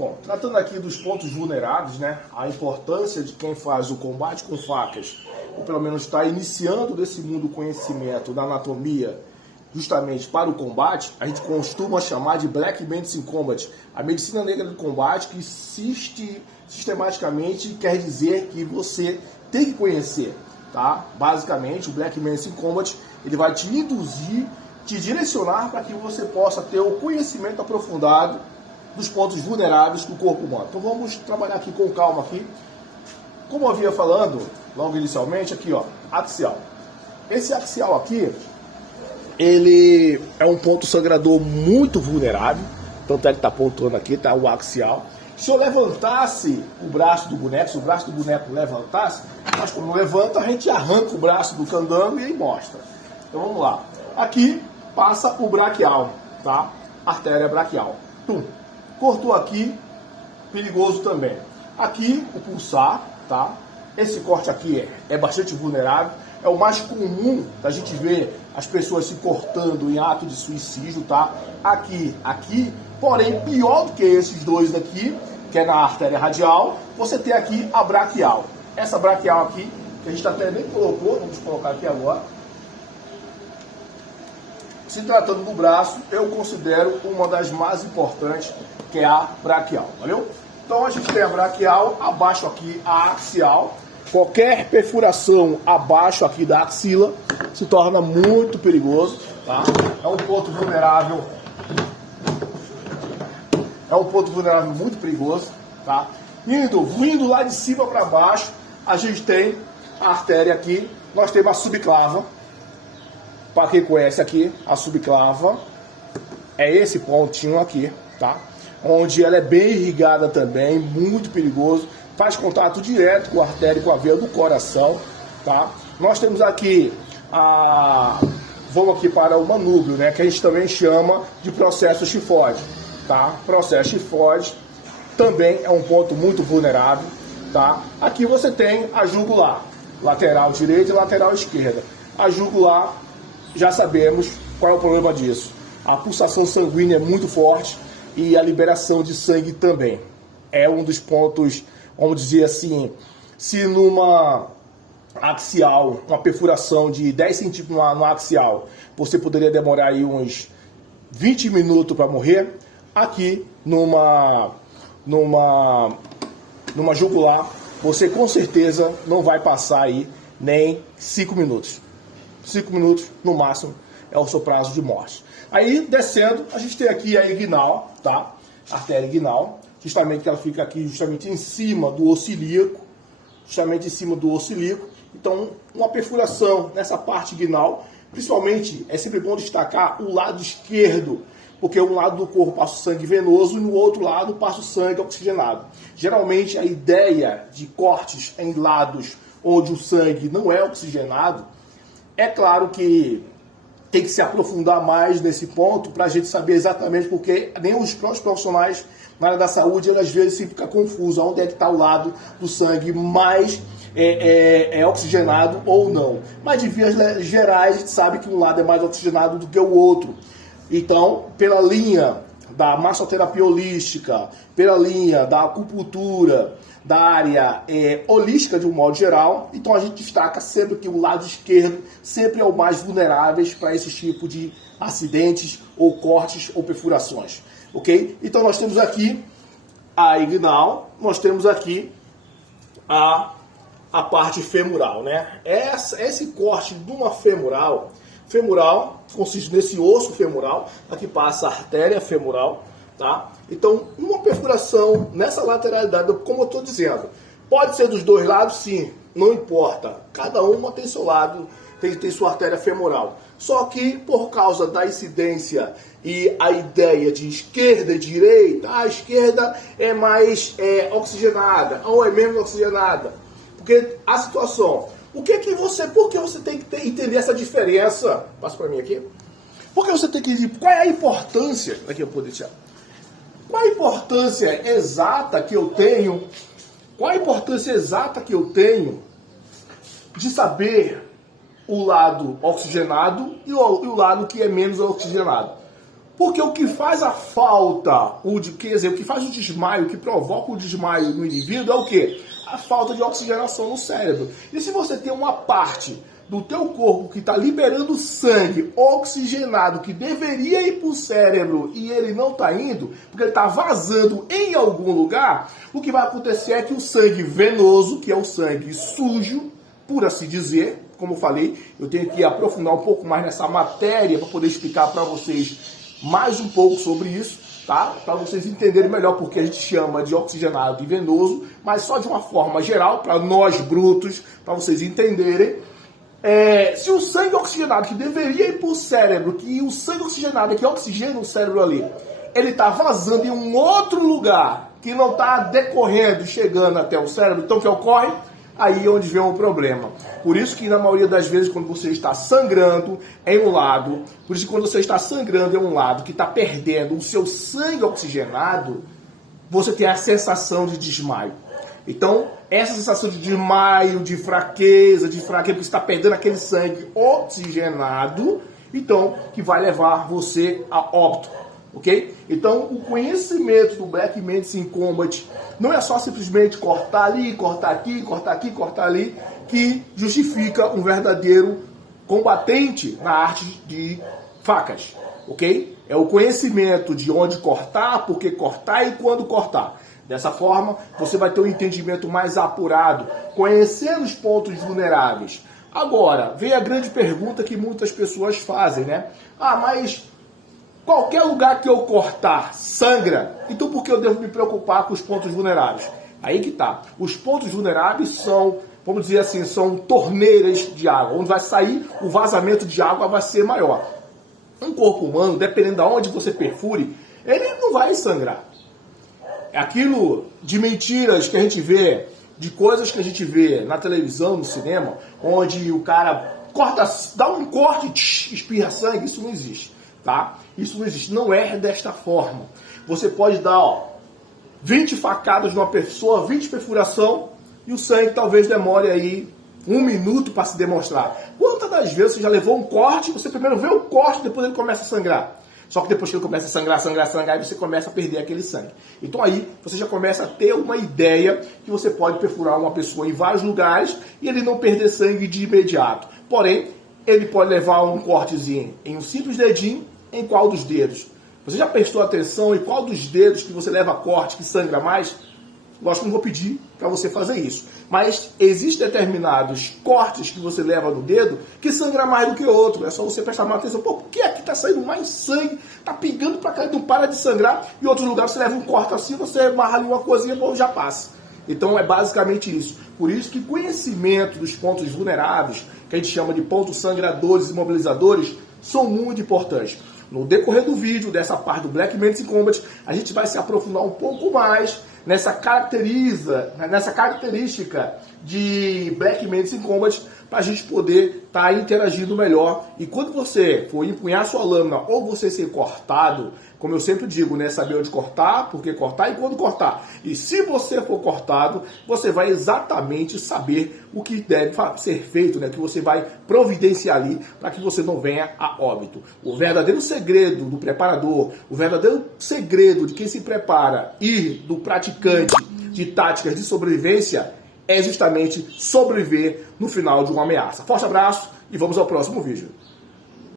Bom, tratando aqui dos pontos vulneráveis, né? A importância de quem faz o combate com facas, ou pelo menos está iniciando desse mundo conhecimento da anatomia, justamente para o combate, a gente costuma chamar de Black Medicine Combat, a medicina negra do combate, que sistematicamente quer dizer que você tem que conhecer, tá? Basicamente, o Black Medicine Combat, ele vai te induzir, te direcionar para que você possa ter o conhecimento aprofundado dos pontos vulneráveis do corpo humano. Então vamos trabalhar aqui com calma aqui. Como eu havia falando, logo inicialmente, aqui ó, axial. Esse axial aqui, ele é um ponto sangrador muito vulnerável, tanto é que está apontando aqui, tá o axial. Se eu levantasse o braço do boneco, se o braço do boneco levantasse, mas como levanta, a gente arranca o braço do candango e aí mostra. Então vamos lá. Aqui passa o braquial, tá? Artéria braquial. Cortou aqui, perigoso também. Aqui o pulsar, tá? Esse corte aqui é bastante vulnerável. É o mais comum da gente ver as pessoas se cortando em ato de suicídio, tá? Aqui, porém pior do que esses dois daqui, que é na artéria radial, você tem aqui a braquial. Essa braquial aqui, que a gente até nem colocou, vamos colocar aqui agora. Se tratando do braço, eu considero uma das mais importantes, que é a braquial, valeu? Então a gente tem a braquial, abaixo aqui a axial. Qualquer perfuração abaixo aqui da axila se torna muito perigoso, tá? É um ponto vulnerável. É um ponto vulnerável muito perigoso, tá? Vindo lá de cima para baixo, a gente tem a artéria aqui, nós temos a subclava. Para quem conhece aqui, a subclava é esse pontinho aqui, tá? Onde ela é bem irrigada também, muito perigoso, faz contato direto com a artéria e com a veia do coração, tá? Nós temos aqui vamos aqui para o manúbrio, né? Que a gente também chama de processo chifóide, tá? Processo chifóide também é um ponto muito vulnerável, tá? Aqui você tem a jugular, lateral direita e lateral esquerda. A jugular, já sabemos qual é o problema disso. A pulsação sanguínea é muito forte e a liberação de sangue também. É um dos pontos, vamos dizer assim, se numa axial, uma perfuração de 10 centímetros no axial, você poderia demorar aí uns 20 minutos para morrer, aqui numa jugular, você com certeza não vai passar aí nem 5 minutos. 5 minutos, no máximo, é o seu prazo de morte. Aí, descendo, a gente tem aqui a inguinal, tá? A artéria inguinal, justamente que ela fica aqui justamente em cima do osso ilíaco, justamente em cima do osso ilíaco. Então, uma perfuração nessa parte inguinal, principalmente, é sempre bom destacar o lado esquerdo, porque um lado do corpo passa o sangue venoso e no outro lado passa o sangue oxigenado. Geralmente, a ideia de cortes em lados onde o sangue não é oxigenado, é claro que tem que se aprofundar mais nesse ponto para a gente saber exatamente, porque nem os próprios profissionais na área da saúde, às vezes se fica confuso onde é que está o lado do sangue mais oxigenado ou não. Mas de vias gerais, a gente sabe que um lado é mais oxigenado do que o outro. Então, pela linha da massoterapia holística, pela linha da acupuntura, da área holística de um modo geral, então a gente destaca sempre que o lado esquerdo sempre é o mais vulnerável para esse tipo de acidentes ou cortes ou perfurações, ok? Então nós temos aqui a inguinal, nós temos aqui a parte femoral, né? Esse corte de uma femoral consiste nesse osso femoral, aqui passa a artéria femoral, tá? Então, uma perfuração nessa lateralidade, como eu estou dizendo, pode ser dos dois lados, sim, não importa. Cada uma tem seu lado, tem sua artéria femoral. Só que, por causa da incidência e a ideia de esquerda e direita, a esquerda é mais oxigenada, ou é menos oxigenada. Porque a situação... por que você tem que entender essa diferença? Passa para mim aqui. Porque você tem que entender qual é a importância... Aqui eu poder tirar. Qual a importância exata que eu tenho? Qual a importância exata que eu tenho de saber o lado oxigenado e o lado que é menos oxigenado? Porque o que faz a falta, quer dizer, o que faz o desmaio, o que provoca o desmaio no indivíduo é o quê? A falta de oxigenação no cérebro. E se você tem uma parte do teu corpo que está liberando sangue oxigenado, que deveria ir para o cérebro e ele não está indo, porque ele está vazando em algum lugar, o que vai acontecer é que o sangue venoso, que é o sangue sujo, por assim dizer, como eu falei, eu tenho que aprofundar um pouco mais nessa matéria para poder explicar para vocês mais um pouco sobre isso, tá? Para vocês entenderem melhor porque a gente chama de oxigenado e venoso, mas só de uma forma geral, para nós brutos, para vocês entenderem. Se o sangue oxigenado que deveria ir para o cérebro, que o sangue oxigenado é que oxigena o cérebro ali, ele está vazando em um outro lugar que não está decorrendo, chegando até o cérebro, então o que ocorre? Aí é onde vem o problema. Por isso que na maioria das vezes quando você está sangrando em um lado, por isso que quando você está sangrando em um lado que está perdendo o seu sangue oxigenado, você tem a sensação de desmaio. Então, essa sensação de desmaio, de fraqueza, porque você está perdendo aquele sangue oxigenado, então, que vai levar você a óbito, ok? Então, o conhecimento do Black Medicine Combat não é só simplesmente cortar ali, cortar aqui, cortar aqui, cortar ali, que justifica um verdadeiro combatente na arte de facas, ok? É o conhecimento de onde cortar, por que cortar e quando cortar. Dessa forma, você vai ter um entendimento mais apurado, conhecendo os pontos vulneráveis. Agora, vem a grande pergunta que muitas pessoas fazem, né? Mas qualquer lugar que eu cortar sangra, então por que eu devo me preocupar com os pontos vulneráveis? Aí que tá. Os pontos vulneráveis são, vamos dizer assim, são torneiras de água, onde vai sair, o vazamento de água vai ser maior. Um corpo humano, dependendo de onde você perfure, ele não vai sangrar. É aquilo de mentiras que a gente vê, de coisas que a gente vê na televisão, no cinema, onde o cara corta, dá um corte, espirra sangue, isso não existe, tá? Isso não existe, não é desta forma. Você pode dar 20 facadas numa pessoa, 20 perfuração, e o sangue talvez demore aí 1 minuto para se demonstrar. Quantas das vezes você já levou um corte, você primeiro vê o corte, depois ele começa a sangrar? Só que depois que ele começa a sangrar, aí você começa a perder aquele sangue. Então aí você já começa a ter uma ideia que você pode perfurar uma pessoa em vários lugares e ele não perder sangue de imediato. Porém, ele pode levar um cortezinho em um simples dedinho, em qual dos dedos? Você já prestou atenção em qual dos dedos que você leva corte que sangra mais? Lógico que não vou pedir para você fazer isso. Mas existem determinados cortes que você leva no dedo que sangra mais do que outro. É só você prestar mais atenção. Por que aqui está saindo mais sangue? Está pingando para cá e não para de sangrar. E em outros lugares você leva um corte assim, você amarra ali uma coisinha e já passa. Então é basicamente isso. Por isso que conhecimento dos pontos vulneráveis, que a gente chama de pontos sangradores e imobilizadores, são muito importantes. No decorrer do vídeo, dessa parte do Black Medicine Combat, a gente vai se aprofundar um pouco mais nessa característica de Black Medicine Combat para a gente poder estar interagindo melhor. E quando você for empunhar sua lâmina ou você ser cortado, como eu sempre digo, né, saber onde cortar, por que cortar e quando cortar. E se você for cortado, você vai exatamente saber o que deve ser feito, né, que você vai providenciar ali para que você não venha a óbito. O verdadeiro segredo do preparador, o verdadeiro segredo de quem se prepara e do praticante de táticas de sobrevivência é justamente sobreviver no final de uma ameaça. Forte abraço e vamos ao próximo vídeo.